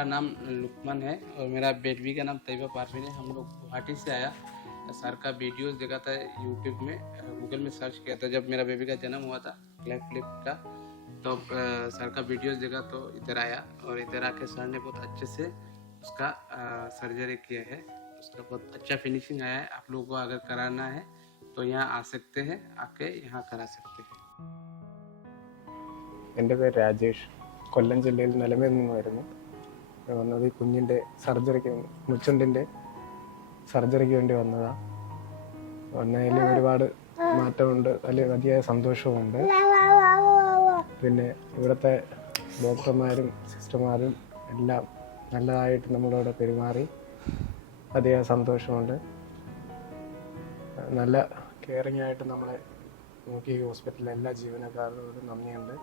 हमारा नाम लुकमान है और मेरा बेटवी का नाम तैयबा पारवीन है। हम लोग गुवाहाटी से आया। सर का वीडियोस देखा था यूट्यूब में, गूगल में सर्च किया था जब मेरा बेबी का जन्म हुआ था क्लैप फ्लिप का, तो सर का वीडियोस देखा तो इधर आया और इधर आके सर ने बहुत अच्छे से उसका सर्जरी किया है। उसका बहुत अच्छा फिनिशिंग आया है। आप लोगों को अगर कराना है तो यहाँ आ सकते हैं, आके यहाँ करा सकते हैं। എൻ്റെ പേര് രാജേഷ്, കൊല്ലം ജില്ലയിൽ നിലമേൽ നിന്ന് വരുന്നു. വന്നത് ഈ കുഞ്ഞിൻ്റെ സർജറിക്ക്, മുച്ചുണ്ടിൻ്റെ സർജറിക്ക് വേണ്ടി വന്നതാണ്. വന്നതിൽ ഒരുപാട് മാറ്റമുണ്ട്, വലിയ സന്തോഷമുണ്ട്. പിന്നെ ഇവിടുത്തെ ഡോക്ടർമാരും സിസ്റ്റർമാരും എല്ലാം നല്ലതായിട്ട് നമ്മളോട് പെരുമാറി, അധികം സന്തോഷമുണ്ട്. നല്ല കെയറിങ് ആയിട്ട് നമ്മളെ നോക്കി ഹോസ്പിറ്റലിലെ എല്ലാ ജീവനക്കാരോടും നന്ദിയുണ്ട്.